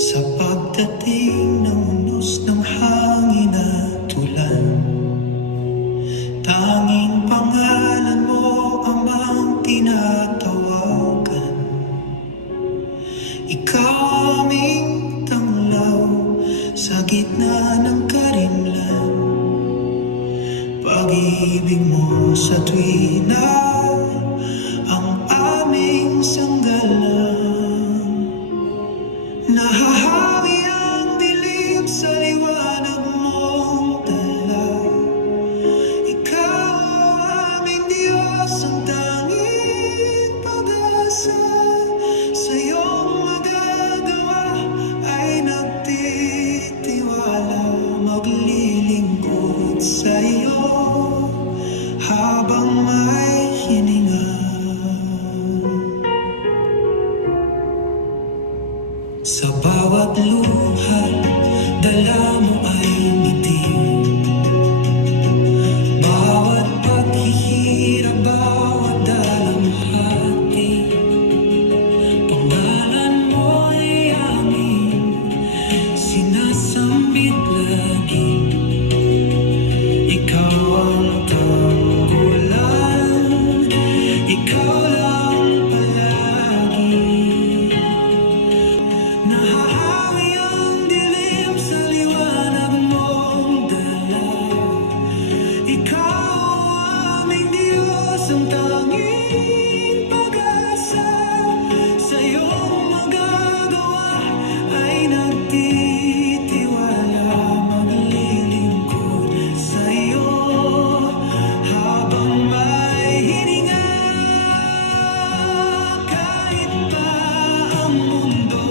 Sa pagdating ng unos ng hangin at ulan, tanging pangalan mo amang tinatawagan. Ikaw aming tanglaw sa gitna ng karimlan. Pag-ibig mo sa tuwina ang aming sanggalang. Nahahawi ang dilim sa liwanag mong dala. Ikaw ang aming Diyos, ang tanging pag-asa. Sa iyong magagawa ay nagtitiwala. Maglilingkod sa iyo habang may hininga. Sa bawat luha, dala mo ay ngiti. Bawat paghihirap, bawat dalamhati, pangalan mo ay aming sinasambit lagi. Ikaw ang tanggulan, ikaw lang palagi. Nahahawi ang dilim sa liwanag mong dala. Ikaw ang aming Diyos, ang tanging pag-asa. Sa iyong magagawa ay nagtitiwala. Maglilingkod sa iyo habang may hininga. Kahit pa ang mundo